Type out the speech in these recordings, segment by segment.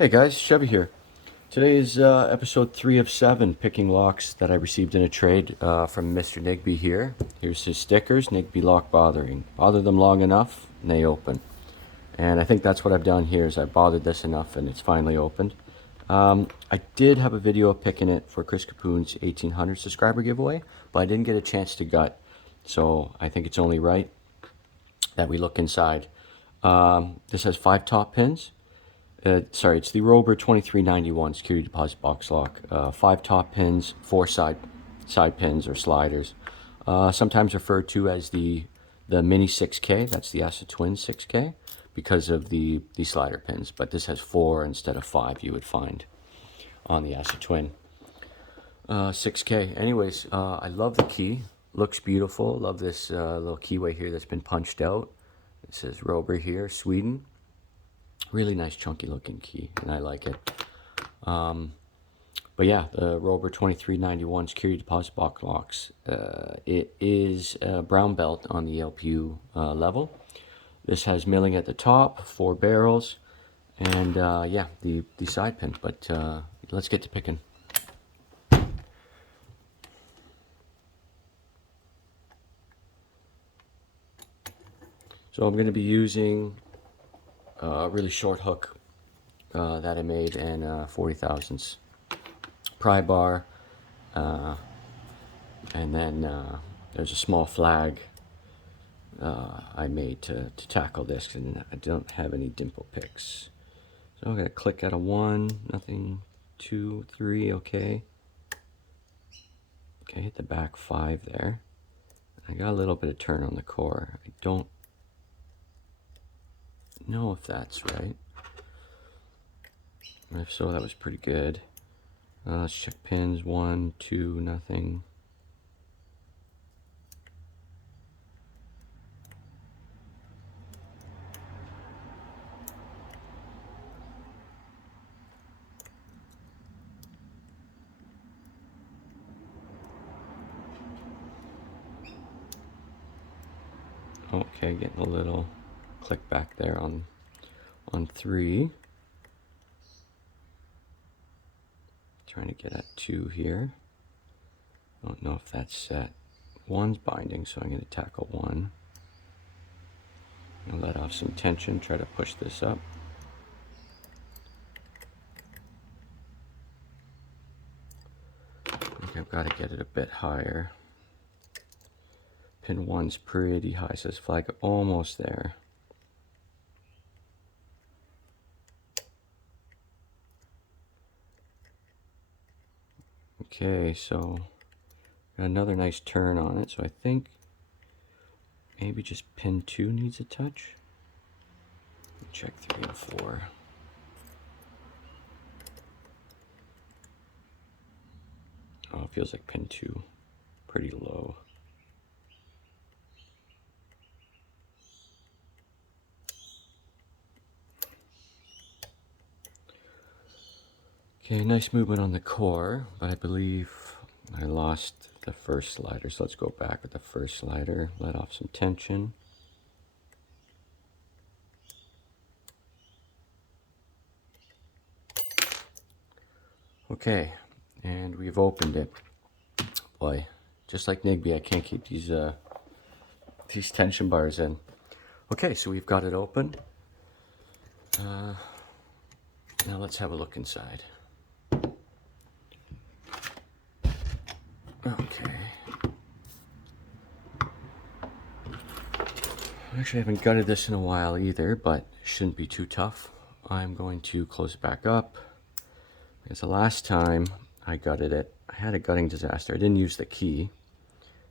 Hey guys, Chevy here. Today is episode 3 of 7, picking locks that I received in a trade from Mr. Nigby here. Here's his stickers, Nigby lock bothering. Bother them long enough and they open. And I think that's what I've done here is I bothered this enough and it's finally opened. I did have a video of picking it for Chris Capoon's 1800 subscriber giveaway, but I didn't get a chance to gut. So I think it's only right that we look inside. This has 5 top pins. Sorry, it's the Robur 2391 security deposit box lock. 5 top pins, 4 side pins or sliders. Sometimes referred to as the Mini 6K. That's the Acid Twin 6K because of the slider pins. But this has 4 instead of 5 you would find on the Acid Twin 6K. Anyways, I love the key. Looks beautiful. Love this little keyway here that's been punched out. It says Robur here, Sweden. Really nice chunky looking key, and I like it. But yeah, the Robur 2391 security deposit box locks. It is a brown belt on the LPU level. This has milling at the top, 4 barrels, and yeah, the side pin. But let's get to picking. So I'm going to be using a really short hook that I made and 40 thousandths pry bar, and then there's a small flag I made to tackle this, and I don't have any dimple picks. So I'm going to click at a 1, nothing, 2, 3, okay. Okay, hit the back 5 there. I got a little bit of turn on the core. I don't know if that's right. If so, that was pretty good. Let's check pins. 1, 2, nothing. Okay, getting a little click back there on 3. Trying to get at 2 here. Don't know if that's set. 1's binding, so I'm going to tackle 1. I'll let off some tension, try to push this up. I think I've got to get it a bit higher. Pin 1's pretty high, so this flag almost there. Okay, so got another nice turn on it, so I think maybe just pin 2 needs a touch. Check 3 and 4. Oh, it feels like pin 2 pretty low. Okay, nice movement on the core, but I believe I lost the first slider, so let's go back with the first slider, let off some tension. Okay, and we've opened it. Boy, just like Nigby, I can't keep these tension bars in. Okay, so we've got it open. Now let's have a look inside. Okay. Actually, I haven't gutted this in a while either, but it shouldn't be too tough. I'm going to close it back up. Because the last time I gutted it, I had a gutting disaster. I didn't use the key,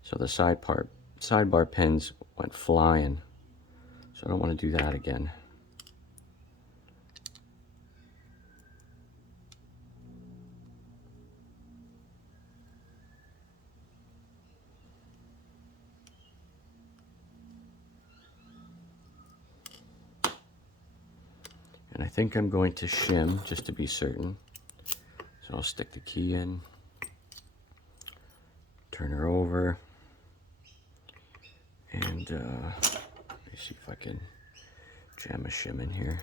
so the sidebar pins went flying. So I don't want to do that again. And I think I'm going to shim just to be certain. So I'll stick the key in, turn her over, and let me see if I can jam a shim in here.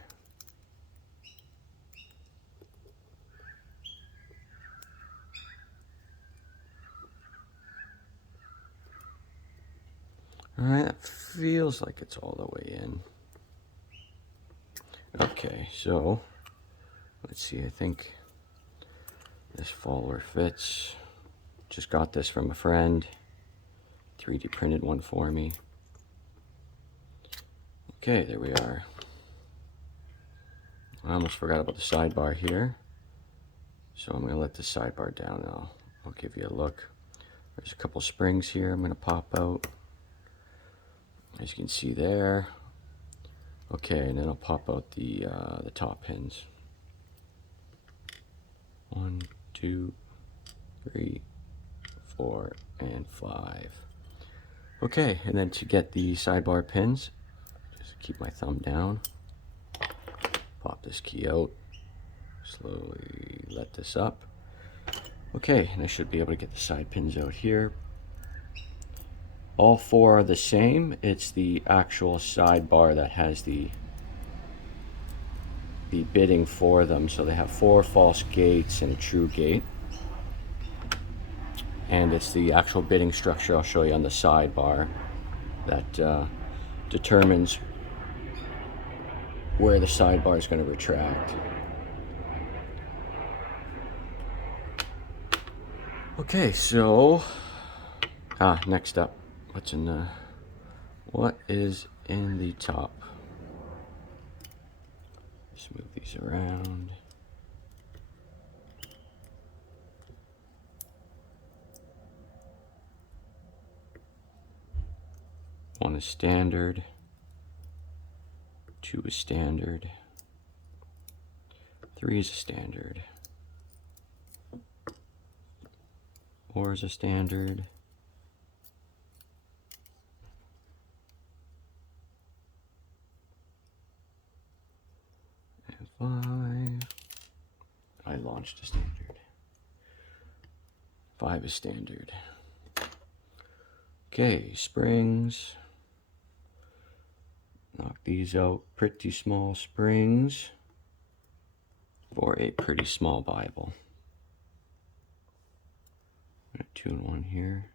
All right, that feels like it's all the way in. Okay, so let's see, I think this follower fits. Just got this from a friend. 3D printed one for me. Okay, there we are. I almost forgot about the sidebar here. So I'm gonna let the sidebar down and I'll give you a look. There's a couple springs here I'm gonna pop out. As you can see there. Okay, and then I'll pop out the top pins. 1, 2, 3, 4, and 5. Okay, and then to get the sidebar pins, just keep my thumb down. Pop this key out. Slowly let this up. Okay, and I should be able to get the side pins out here. All 4 are the same. It's the actual sidebar that has the bitting for them. So they have 4 false gates and a true gate. And it's the actual bitting structure I'll show you on the sidebar that determines where the sidebar is going to retract. Okay, so next up, what is in the top? Just move these around. One is standard, 2 is standard, 3 is a standard, 4 is a standard, and 5. I launched a standard. 5 is standard. Okay, springs. Knock these out. Pretty small springs for a pretty small Bible. 2 and 1 here.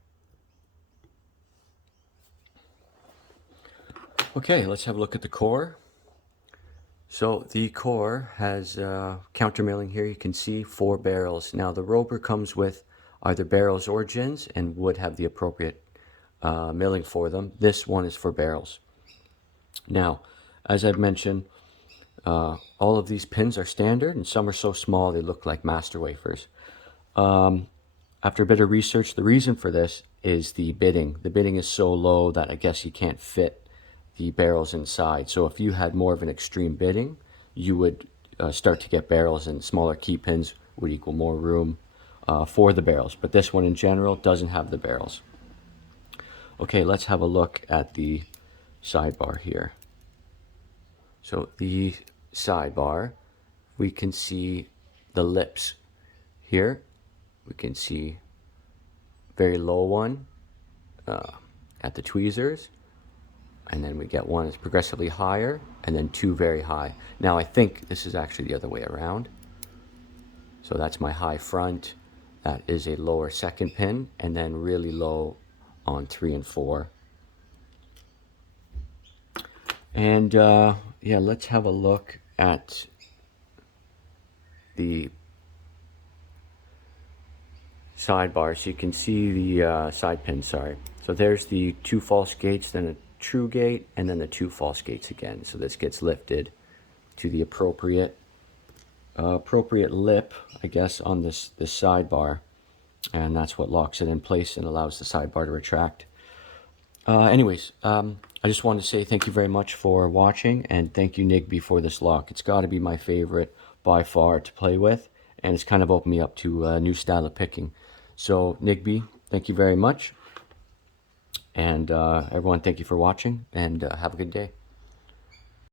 Okay, let's have a look at the core. So the core has counter milling here. You can see 4 barrels. Now the Robur comes with either barrels or gins and would have the appropriate milling for them. This one is for barrels. Now, as I've mentioned, all of these pins are standard, and some are so small they look like master wafers. After a bit of research, the reason for this is the bitting. The bitting is so low that I guess you can't fit the barrels inside. So if you had more of an extreme bitting, you would start to get barrels, and smaller key pins would equal more room for the barrels. But this one in general doesn't have the barrels. Okay, let's have a look at the sidebar here. So the sidebar, we can see the lips here. We can see very low one at the tweezers, and then we get one that's progressively higher, and then 2 very high. Now I think this is actually the other way around. So that's my high front, that is a lower second pin, and then really low on 3 and 4. And yeah, let's have a look at the sidebar. So you can see the side pins, sorry. So there's the 2 false gates, then a true gate, and then the 2 false gates again. So this gets lifted to the appropriate lip, I guess, on this sidebar. And that's what locks it in place and allows the sidebar to retract. Anyways, I just wanted to say thank you very much for watching, and thank you, Nigby, for this lock. It's got to be my favorite by far to play with, and it's kind of opened me up to a new style of picking. So, Nigby, thank you very much, and everyone, thank you for watching, and have a good day.